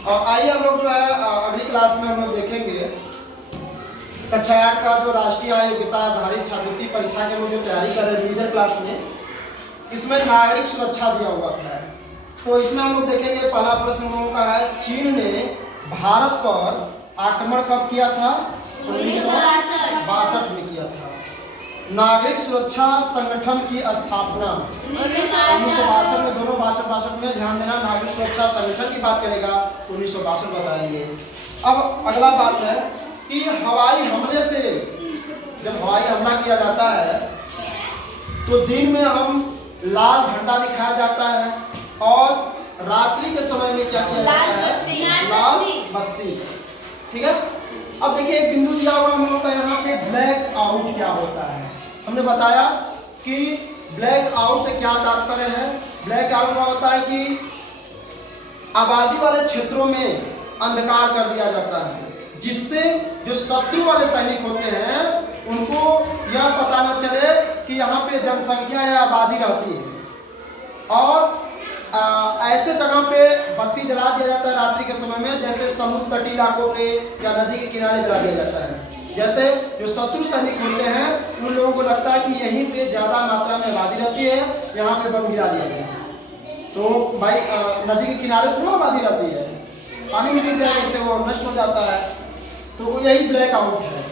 और आइए हम लोग जो है अगली क्लास में हम लोग देखेंगे कक्षा 8 का जो राष्ट्रीय योग्यता आधारित छात्रवृत्ति परीक्षा के लोग जो तैयारी कर रहे हैं रिवीजन क्लास में, इसमें नागरिक सुरक्षा दिया हुआ था। तो इसमें हम लोग देखेंगे पहला प्रश्न हम लोगों का है, चीन ने भारत पर आक्रमण कब किया था? 1962 में किया था। नागरिक सुरक्षा संगठन की स्थापना 1962 में, दोनों 62 में ध्यान देना, नागरिक सुरक्षा संगठन की बात करेगा 1962 बताएंगे। अब अगला बात है कि हवाई हमले से, जब हवाई हमला किया जाता है तो दिन में हम लाल झंडा दिखाया जाता है और रात्रि के समय में क्या किया जाता है? लाल बत्ती। ठीक है। अब देखिए एक बिंदु दिया हुआ हम लोग का यहाँ पे, ब्लैक आउट क्या होता है? हमने बताया कि ब्लैक आउट से क्या तात्पर्य है। ब्लैक आउट में होता है कि आबादी वाले क्षेत्रों में अंधकार कर दिया जाता है, जिससे जो शत्रु वाले सैनिक होते हैं उनको यह पता न चले कि यहाँ पे जनसंख्या या आबादी रहती है। और ऐसे जगह पे बत्ती जला दिया जाता है रात्रि के समय में, जैसे समुद्र तटीय इलाकों पे या नदी के किनारे जला दिया जाता है। जैसे जो शत्रु सैनिक होते हैं उन लोगों को लगता है कि यहीं पे ज़्यादा मात्रा में आबादी रहती है, यहाँ पे बम गिरा दिया गया। तो भाई नदी के किनारे थोड़ा आबादी रहती है, पानी में गिर जाए इससे वो नष्ट हो जाता है। तो यही ब्लैक आउट है।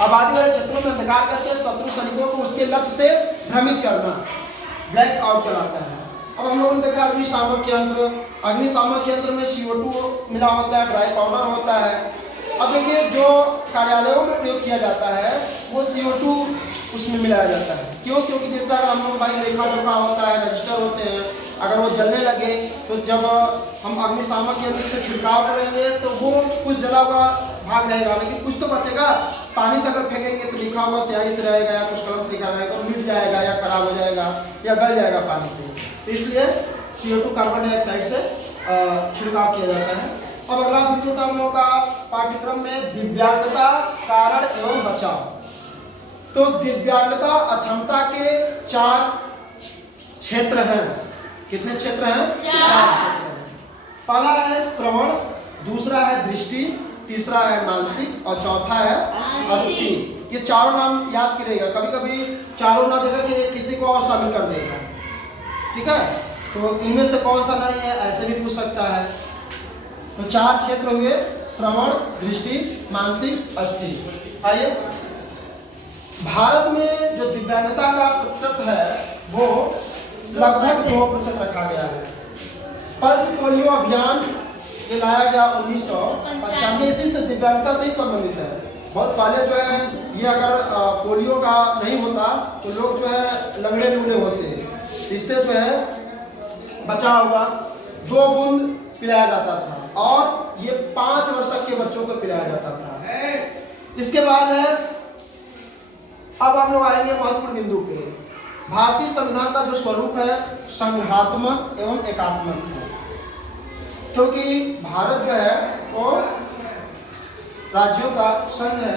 आबादी वाले क्षेत्रों में अंधकार करके शत्रु सैनिकों को उसके लक्ष्य से भ्रमित करना ब्लैक आउट कहलाता है। अब हम लोगों ने देखा अग्निशामक यंत्र, अग्निशामक यंत्र में CO2 मिला होता है, ड्राई पाउडर होता है। अब देखिए जो कार्यालयों में प्रयोग किया जाता है वो CO2 उसमें मिलाया जाता है। क्यों? क्योंकि जैसे अगर हम लोग भाई लेखा जोखा होता है, रजिस्टर होते हैं, अगर वो जलने लगे तो जब हम अग्निशामक यंत्र से छिड़काव करेंगे तो वो कुछ जला हुआ भाग रहेगा, लेकिन कुछ तो बचेगा। पानी से अगर फेंकेंगे तो लिखा हुआ स्याही से रहेगा या कुछ कलम से लिखा रहेगा, तो मिट जाएगा या खराब हो जाएगा या गल जाएगा पानी से। तो इसलिए CO2 कार्बन डाइऑक्साइड से छिड़काव किया जाता है। अब अगला बिंदु था हम लोग का पाठ्यक्रम में दिव्यांगता, कारण एवं बचाव। तो दिव्यांगता अक्षमता के 4 क्षेत्र हैं। कितने क्षेत्र हैं? 4 क्षेत्र हैं। पहला है श्रवण, दूसरा है दृष्टि, तीसरा है मानसिक और चौथा है अस्थि। ये चारों नाम याद करिएगा, कभी कभी चारों ना देकर के किसी को और शामिल कर देगा। ठीक है। तो इनमें से कौन सा नहीं है ऐसे भी पूछ सकता है। तो 4 क्षेत्र हुए, श्रवण, दृष्टि, मानसिक, अस्थि। आइए, भारत में जो दिव्यांगता का प्रतिशत है वो लगभग 2% रखा गया है। पल्स पोलियो अभियान ये लाया गया 1995, इसी से दिव्यांगता से ही संबंधित है। बहुत पहले जो है ये अगर पोलियो का नहीं होता तो लोग जो है लंगड़े लूले होते, इससे जो है बचा हुआ 2 बूंद पिलाया जाता था और ये 5 वर्ष तक के बच्चों को पिलाया जाता था। इसके बाद है, अब हम लोग आएंगे महत्वपूर्ण बिंदु पे। भारतीय संविधान का जो स्वरूप है संघात्मक एवं एकात्मक है, क्योंकि भारत जो है वो राज्यों का संघ है।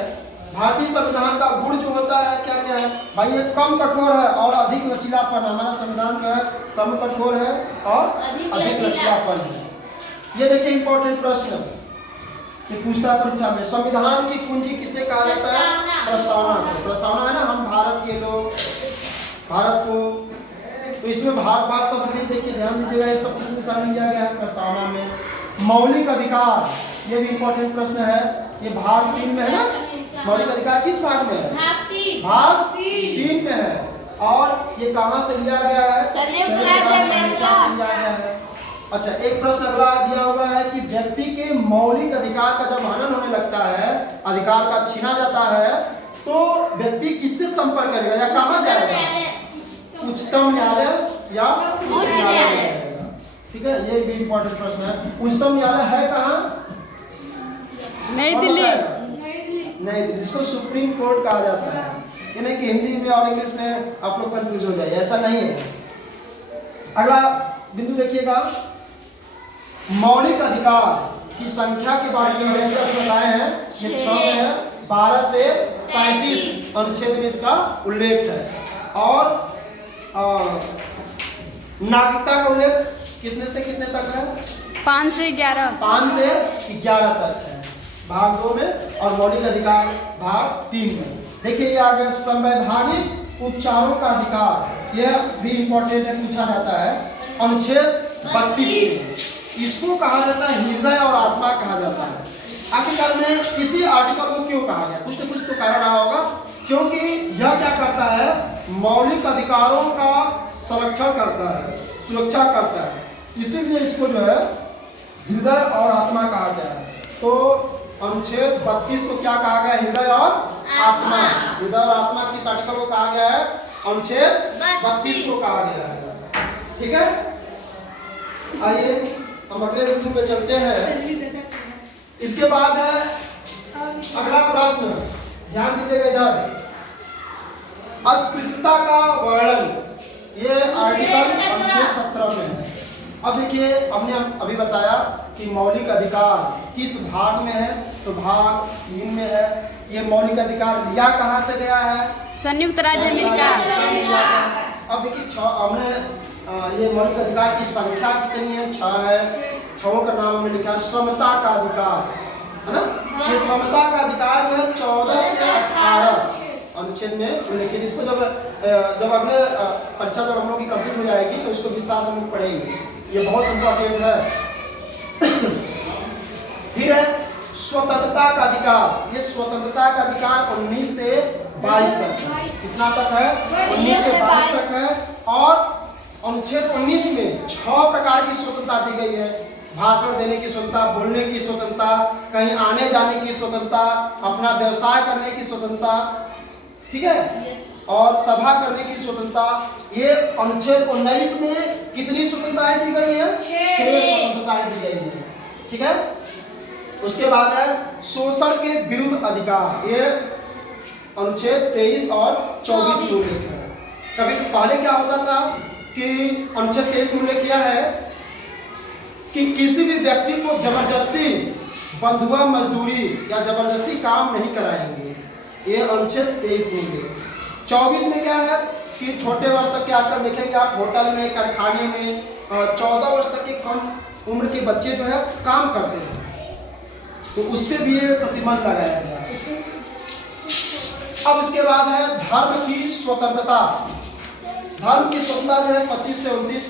भारतीय संविधान का गुण जो होता है क्या क्या है भाई? ये कम कठोर है और अधिक लचीलापन। हमारा संविधान जो है कम कठोर है और अधिक लचीलापन है। ये देखिए इंपॉर्टेंट प्रश्न ये पूछता है परीक्षा में, संविधान की कुंजी किसे कहा जाता है? प्रस्तावना। प्रस्तावना है ना, हम भारत के लोग, भारत को, तो इसमें भाग शब्द नहीं, देखिए ध्यान दीजिएगा, ये सब इसमें शामिल किया गया है प्रस्तावना में। मौलिक अधिकार, ये भी इंपॉर्टेंट प्रश्न है, ये भाग 3 में है ना। मौलिक अधिकार किस भाग में है? भाग 3 में है। और ये कहाँ से लिया गया है? संयुक्त राज्य अमेरिका से लिया गया है। अच्छा, एक प्रश्न अगला दिया हुआ है कि व्यक्ति के मौलिक अधिकार का जब हनन होने लगता है, अधिकार का छीना जाता है, तो व्यक्ति किससे संपर्क करेगा या कहाँ जाएगा? उच्चतम न्यायालय या उच्च न्यायालय। ठीक है, ये भी इंपॉर्टेंट प्रश्न है। उच्चतम न्यायालय है कहाँ? नई दिल्ली। नई दिल्ली, जिसको सुप्रीम कोर्ट कहा जाता है। ये नहीं कि हिंदी में और इंग्लिश में आप लोग कंफ्यूज हो जाए, ऐसा नहीं है। अगला बिंदु देखिएगा, मौलिक अधिकार की संख्या के बारे में बताए हैं, ये 6 में है, 12 से 35 अनुच्छेद में इसका उल्लेख है। और नागरिकता का उल्लेख कितने से कितने तक है? 5 से 11। 5 से 11 तक है भाग 2 में, और मौलिक अधिकार भाग 3 में। देखिए ये आ गया संवैधानिक उपचारों का अधिकार, यह भी इंपॉर्टेंट है, पूछा जाता है। अनुच्छेद 32 में इसको कहा जाता है हृदय और आत्मा कहा जाता है। आखिरकार में इसी आर्टिकल को क्यों कहा गया, कुछ न कुछ तो कारण रहा होगा, क्योंकि यह क्या करता है, मौलिक अधिकारों का संरक्षण करता है, सुरक्षा करता है, इसीलिए इसको जो है हृदय और आत्मा कहा गया है। तो अनुच्छेद 32 को क्या कहा गया, हृदय और आत्मा। हृदय और आत्मा किस आर्टिकल को कहा गया है, अनुच्छेद 32 को कहा गया है। ठीक है, आइए हम अगले बिंदु पे चलते हैं। इसके बाद है अगला प्रश्न, ध्यान दीजिएगा इधर, अस्पृश्यता का वर्णन, ये आर्टिकल अनुच्छेद 17 में है। अब देखिए हमने अभी बताया कि मौलिक अधिकार किस भाग में है, तो भाग 3 में है। ये मौलिक अधिकार लिया कहाँ से गया है, संयुक्त राज्य अमेरिका। अब देखिए हमने ये मौलिक अधिकार की संख्या कितनी है, 6 है। 6 का नाम हमने लिखा समता का अधिकार, है ना। ये समता का अधिकार जो है 14 से 18 अनुच्छेद में, लेकिन इसको जब अगले परीक्षा जब हम लोग की कंप्लीट हो जाएगी तो इसको विस्तार से हम लोग पढ़ेंगे, ये बहुत इम्पोर्टेंट है। फिर है स्वतंत्रता का अधिकार, ये स्वतंत्रता का अधिकार 19 से 22 तक है। कितना तक है, 19 से 22 तक है। और अनुच्छेद 19 में 6 प्रकार की स्वतंत्रता दी गई है, भाषण देने की स्वतंत्रता, बोलने की स्वतंत्रता, कहीं आने जाने की स्वतंत्रता, अपना व्यवसाय करने की स्वतंत्रता, ठीक है, और सभा करने की स्वतंत्रता। ये अनुच्छेद 19 में कितनी स्वतंत्रताएं दी गई हैं, 6 स्वतंत्रताएं दी गई हैं। ठीक है, उसके बाद है शोषण के विरुद्ध अधिकार, ये अनुच्छेद 23 और 24 में उल्लेख है। कभी पहले क्या होता था कि अनुच्छेद 23 में उल्लेख किया है कि किसी भी व्यक्ति को जबरदस्ती बंधुआ मजदूरी या जबरदस्ती काम नहीं कराएंगे, ये अनुच्छेद 23 में। 24 में क्या है कि छोटे वर्ष तक के, आजकल देखेंगे आप होटल में, कारखाने में 14 वर्ष तक के कम उम्र के बच्चे जो है काम करते हैं, तो उस पर भी ये प्रतिबंध लगाया गया। अब इसके बाद है धर्म की स्वतंत्रता। धर्म की स्वतंत्रता जो है 25 से 29,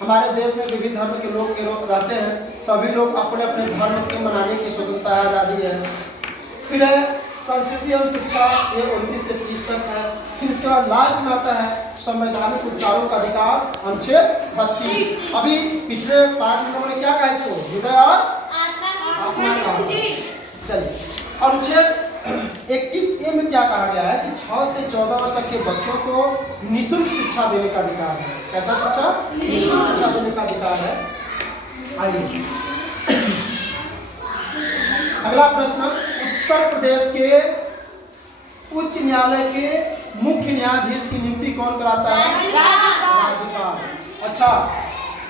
हमारे देश में विभिन्न धर्म के लोग रहते हैं, सभी लोग अपने अपने धर्म के मनाने की स्वतंत्रता है, आज़ादी है। फिर है संस्कृति एवं शिक्षा, ये 29 से 30 तक है। फिर इसके बाद लास्ट में आता है संवैधानिक उपचारों का अधिकार, अनुच्छेद 32। अभी पिछले पार्ट में हमने क्या कहा, इसको हृदय और आत्मा कहा। चलिए अनुच्छेद 21A में क्या कहा गया है कि 6 से 14 वर्ष तक के बच्चों को निःशुल्क शिक्षा देने का अधिकार है। कैसा शिक्षा, निःशुल्क शिक्षा देने का अधिकार है। आइए अगला प्रश्न, उत्तर प्रदेश के उच्च न्यायालय के मुख्य न्यायाधीश की नियुक्ति कौन कराता है, राज्यपाल। अच्छा,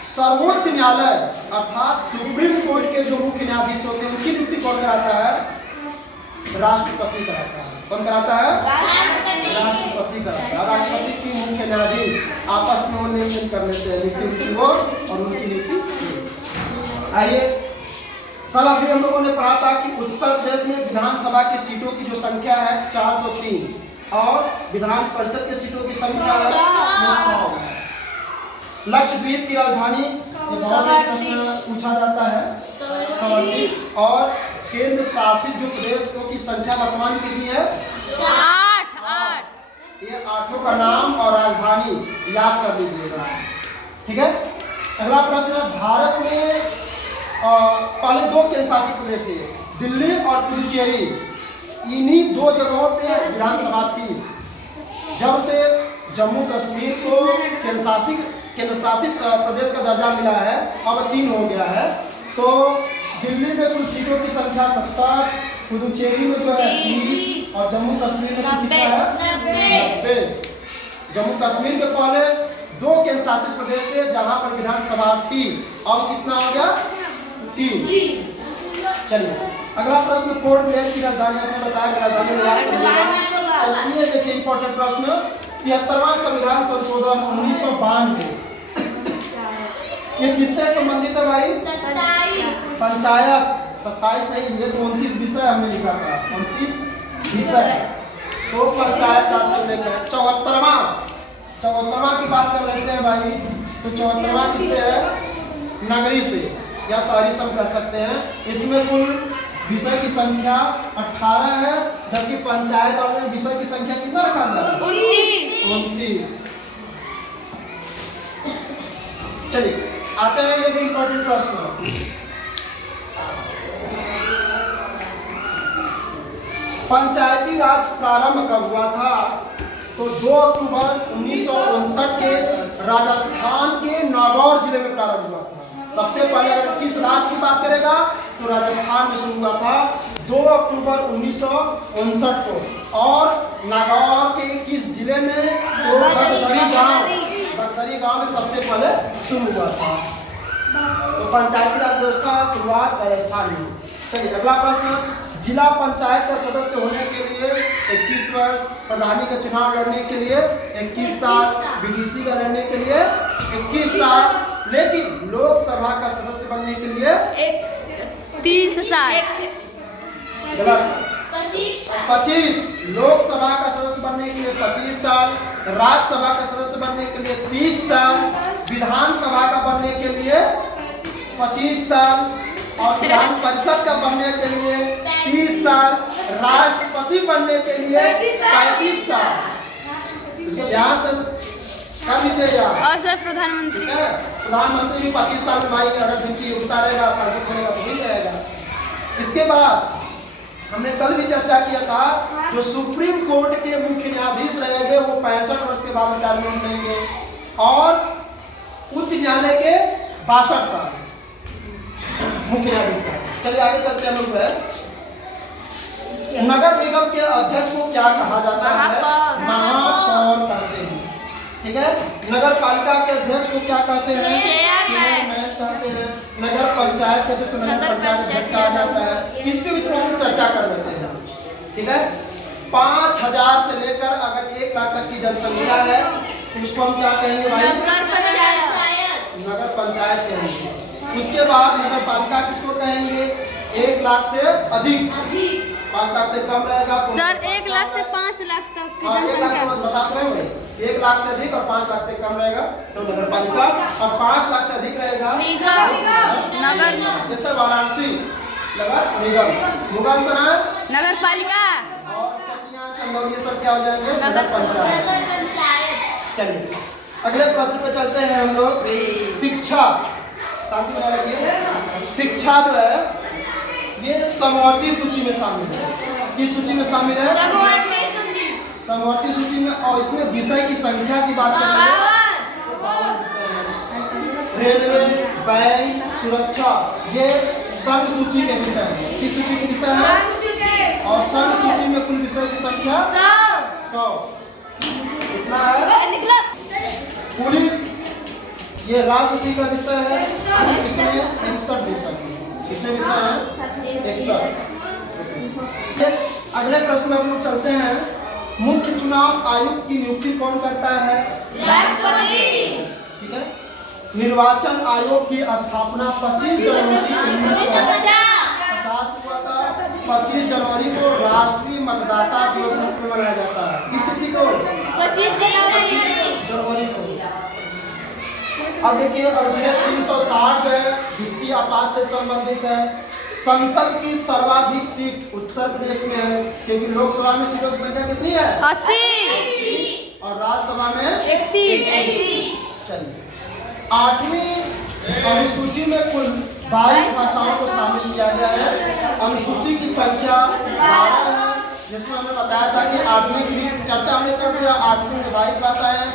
सर्वोच्च न्यायालय अर्थात सुप्रीम कोर्ट के जो मुख्य न्यायाधीश होते हैं उनकी नियुक्ति कौन कराता है, राष्ट्रपति कराता है। कौन कराता है, राष्ट्रपति कराता है। राष्ट्रपति की मुख्य न्यायाधीश आपस में लेन-देन कर लेते हैं, नियुक्ति वो और उनकी नियुक्ति। आइए, कल अभी हम लोगों ने पढ़ा था कि उत्तर प्रदेश में विधानसभा की सीटों की जो संख्या है 403 और विधान परिषद की सीटों की संख्या है 100। लक्षद्वीप की राजधानी, ये बहुत प्रश्न पूछा जाता है, कवरती। और केंद्र शासित जो प्रदेशों की संख्या वर्तमान कितनी है, 8। ये 8 का नाम और राजधानी याद कर लीजिएगा। ठीक है, अगला प्रश्न, भारत में पहले 2 केंद्र शासित प्रदेश थे, दिल्ली और पुडुचेरी। इन्हीं 2 जगहों पे विधानसभा थी। जब से जम्मू कश्मीर को केंद्र शासित प्रदेश का दर्जा मिला है, अब 3 हो गया है, तो दिल्ली में कुल सीटों की संख्या 70, पुडुचेरी में जो है 30 और जम्मू कश्मीर में कितना है, 90। जम्मू कश्मीर के पहले 2 केंद्र शासित प्रदेश थे जहां पर विधानसभा थी, अब कितना हो गया, 3। चलिए अगला प्रश्न, पोर्ट ब्लेयर की राजधानी आपने बताया, राजधानी में याद करिएगा। चलिए देखिए इंपॉर्टेंट प्रश्न, 73वां संविधान संशोधन 1992 ये किससे संबंधित है भाई? पंचायत। 27 नहीं, ये तो 29 विषय हमने लिखा था, 29 विषय। तो पंचायत राज से लेकर 74वां की बात कर लेते हैं भाई। तो 74वां किससे है? नगरी से या शहरी सब कह सकते हैं। इसमें कुल विषय की संख्या 18 है, जबकि पंचायत और में विषय की संख्या कितना रखा गया? 29। चलिए आते हैं, ये भी इंपॉर्टेंट प्रश्न। पंचायती राज प्रारंभ कब हुआ था? तो 2 अक्टूबर 1959 के राजस्थान के नागौर जिले में प्रारंभ हुआ था। सबसे पहले अगर किस राज्य की बात करेगा तो राजस्थान में शुरू हुआ था 2 अक्टूबर 1959 को। और नागौर के किस जिले में? तो बगदरी गांव में सबसे पहले शुरू हुआ था। तो पंचायती राज व्यवस्था शुरुआत राजस्थान में। चलिए अगला प्रश्न। जिला पंचायत का सदस्य होने के लिए 21 वर्ष, प्रधानी का चुनाव लड़ने के लिए 21 साल, बीडीसी का लड़ने के लिए 21 साल, लेकिन लोकसभा का सदस्य बनने के लिए 30 साल। गलत। 25। लोकसभा का सदस्य बनने के लिए 25 साल, राज्यसभा का सदस्य बनने के लिए 30 साल, विधानसभा का बनने के लिए 25 साल, और विधान परिषद का बनने के लिए 30 साल, राष्ट्रपति बनने के लिए 35 साल। इसको ध्यान से कर लीजिएगा। और सर प्रधानमंत्री, प्रधानमंत्री भी 25 साल में भाई अगर जिनकी योग्यता रहेगा, सांसद बनेगा तो नहीं रहेगा। इसके बाद हमने कल भी चर्चा किया था, जो सुप्रीम कोर्ट के मुख्य न्यायाधीश रहेंगे वो 65 वर्ष के बाद रिटायरमेंट लेंगे, और उच्च न्यायालय के 62 साल मुख्य न्यायाधीश का। चलिए आगे चलते हैं लोग। नगर निगम के अध्यक्ष को क्या कहा जाता है? महापौर कहते हैं। ठीक है। नगर पालिका के अध्यक्ष को क्या कहते हैं? चेयरमैन कहते हैं। नगर पंचायत के अध्यक्ष को नगर पंचायत अध्यक्ष कहा जाता है। इस पे भी थोड़ा सा चर्चा कर लेते हैं। ठीक है। 5000 से लेकर अगर 1 लाख तक की जनसंख्या है तो उसको हम क्या कहेंगे भाई? नगर पंचायत कहेंगे। उसके बाद नगर पालिका किसको कहेंगे? 1 लाख से अधिक। 5 लाख से कम रहेगा तो सर 1 लाख से 5 लाख तक की 1 लाख से बता रहे 1 लाख से अधिक और 5 लाख से कम रहेगा तो नगर पालिका, और 5 लाख से अधिक रहेगा नगर। जैसे वाराणसी नगर निगम, मुगल सुना है नगर पालिका, और चटिया चंदौली सब क्या हो जाएंगे? नगर पंचायत। चलिए अगले प्रश्न पे चलते हैं हम लोग। शिक्षा, शांति बनाए रखिए। शिक्षा जो है ये समवर्ती सूची में शामिल है। किस सूची में शामिल है? समवर्ती सूची में। और इसमें विषय की संख्या की बात करेंगे, 52 विषय हैं। रेलवे, बैंक, सुरक्षा, ये संघ सूची के विषय हैं। किस सूची के विषय हैं? और संघ सूची में कुल विषय की संख्या 100। कितना है? पुलिस, ये राष्ट्रपति का विषय है। इसमें 61 विषय। कितने विषय हैं? 61। अगले प्रश्न में हम लोग चलते हैं। मुख्य चुनाव आयुक्त की नियुक्ति कौन करता है? राष्ट्रपति। ठीक है। निर्वाचन आयोग की स्थापना 25 जनवरी 1950 हुआ था। 25 जनवरी को राष्ट्रीय मतदाता दिवस मनाया जाता है। किस तिथि को? 25 जनवरी को। अब देखिए अनुच्छेद 360 है, वित्तीय आपात से संबंधित है। संसद की सर्वाधिक सीट उत्तर प्रदेश में है, क्योंकि लोकसभा में सीटों की संख्या कितनी है? 80 और राज्यसभा में 31। चलिए 8वीं अनुसूची में कुल 22 भाषाओं को शामिल किया गया है। अनुसूची की संख्या 12 है, जिसमें हमने बताया था कि 8वीं की भी चर्चा हमने कर दिया। 8वीं में 22 भाषाएं हैं,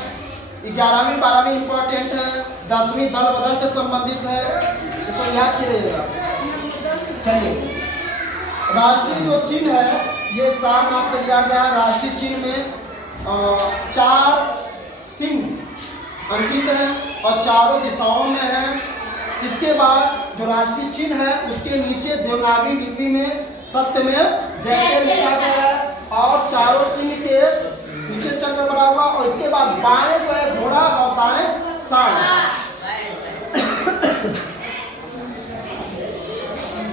11वीं 12वीं इंपॉर्टेंट है, 10वीं दल बदल से संबंधित है, इसको याद कीजिएगा। चलिए राष्ट्रीय जो चिन्ह है ये सारनाथ से लिया गया। राष्ट्रीय चिन्ह में 4 सिंह अंकित है और चारों दिशाओं में है। इसके बाद जो राष्ट्रीय चिन्ह है उसके नीचे देवनागरी लिपि में सत्यमेव जयते लिखा गया है और चारों सिंह के नीचे चक्र बना हुआ, और इसके बाद बाएं जो है घोड़ा और दाएं सांड।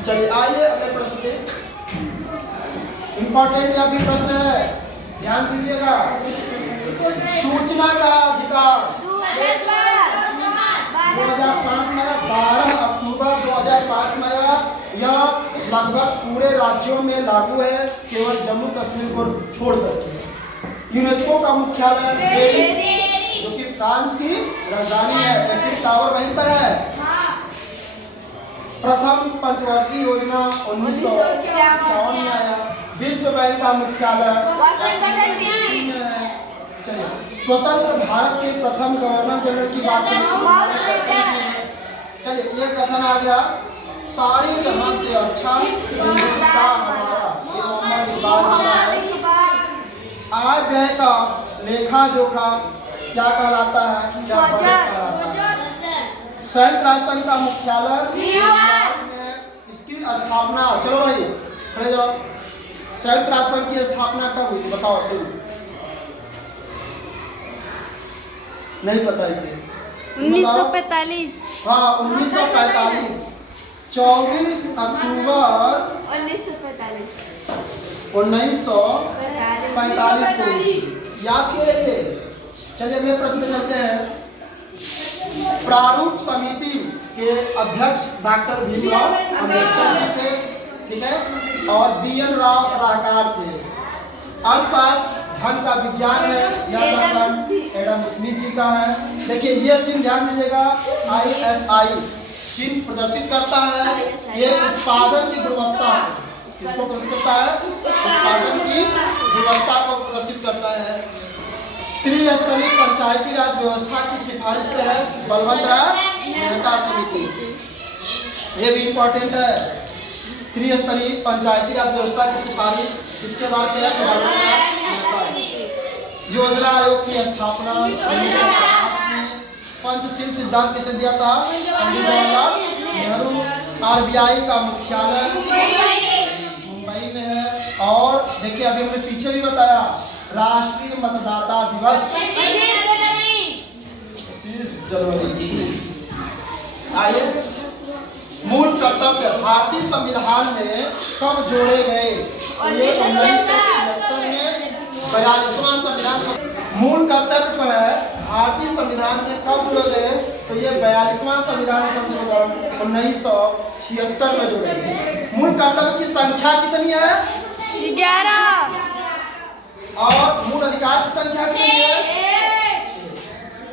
चलिए आइए अगले प्रश्न पे। इंपॉर्टेंट यह भी प्रश्न है, ध्यान दीजिएगा। सूचना का अधिकार 2005 में 12 अक्टूबर 2005 में यह लगभग पूरे राज्यों में लागू है, केवल जम्मू कश्मीर को छोड़कर। यूनेस्को का मुख्यालय पेरिस, जो कि फ्रांस की राजधानी है, एफिल टावर वहीं पर है। प्रथम पंचवर्षीय योजना 1951 में आया। विश्व बैंक का मुख्यालय में है। चलिए, स्वतंत्र भारत के प्रथम गवर्नर जनरल की बात करें। चलिए, ये कथन आ गया, सारी जहां से अच्छा हिंदुस्तान हमारा, ये मोहम्मद इकबाल का है। आय व्यय का लेखा जोखा क्या कहलाता है, क्या बजट कहलाता है। संयुक्त राष्ट्र संघ का मुख्यालय न्यूयॉर्क में, इसकी स्थापना, चलो भाई खड़े जाओ, संयुक्त राष्ट्र संघ की स्थापना कब हुई बताओ तुम? नहीं पता इसे? 1945। हाँ 1945, 24 अक्टूबर 1945 को याद किए ये। चलिए अगले प्रश्न पे चलते हैं। प्रारूप समिति के अध्यक्ष डॉक्टर भीमराव अम्बेडकर जी थे, ठीक है, और BN राव सलाहकार थे। अर्थशास्त्र धन का विज्ञान है, यह एडम स्मिथ जी का है। देखिए ये चिन्ह ध्यान दीजिएगा, ISI चिन्ह प्रदर्शित करता है, ये उत्पादन की गुणवत्ता, किसको प्रदर्शित करता है? उत्पादन की गुणवत्ता को प्रदर्शित करता है। त्रिस्तरीय पंचायती राज व्यवस्था की सिफारिश पे है बलवंत राय मेहता समिति, ये भी इम्पोर्टेंट है। त्रिस्तरीय पंचायती राज व्यवस्था की सिफारिश किसके द्वारा किया है? बलवंत राय मेहता। योजना आयोग की स्थापना 1950 में। पंचशील सिद्धांत किसने दिया था? पंडित जवाहरलाल नेहरू। RBI का मुख्यालय मुंबई में है। और देखिए अभी हमने पीछे भी बताया, राष्ट्रीय मतदाता दिवस 25 जनवरी। आइए, मूल कर्तव्य भारतीय संविधान में कब जोड़े गए? ये 1976 में 42वां संविधान। मूल कर्तव्य जो है भारतीय संविधान में कब जोड़े गए? तो ये 42वां संविधान संशोधन 1976 में जोड़े गए। मूल कर्तव्य की संख्या कितनी है? 11। और मूल अधिकार की संख्या कितनी है?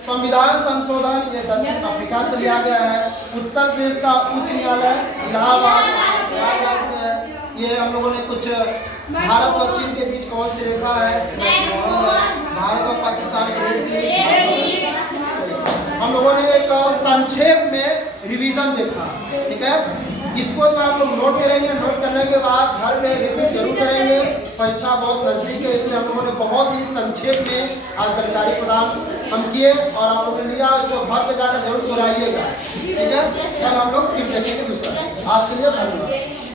संविधान संशोधन ये दक्षिण अफ्रीका से लिया गया है। उत्तर प्रदेश का उच्च न्यायालय इलाहाबाद में है। ये हम लोगों ने कुछ भारत और चीन के बीच कौन सी रेखा है? भारत और पाकिस्तान के बीच। हम लोगों ने एक संक्षेप में रिवीजन देखा, ठीक है। इसको जो आप लोग नोट करेंगे, नोट करने के बाद घर में रिपीट जरूर करेंगे। परीक्षा बहुत नजदीक है, इसलिए हम लोगों ने बहुत ही संक्षेप में आज जानकारी प्रदान हम किए और आप लोगों ने लिया। इसको घर पे जाकर जरूर दोहराइएगा, ठीक है। कल हम लोग फिर देखेंगे दूसरा। आज के लिए धन्यवाद।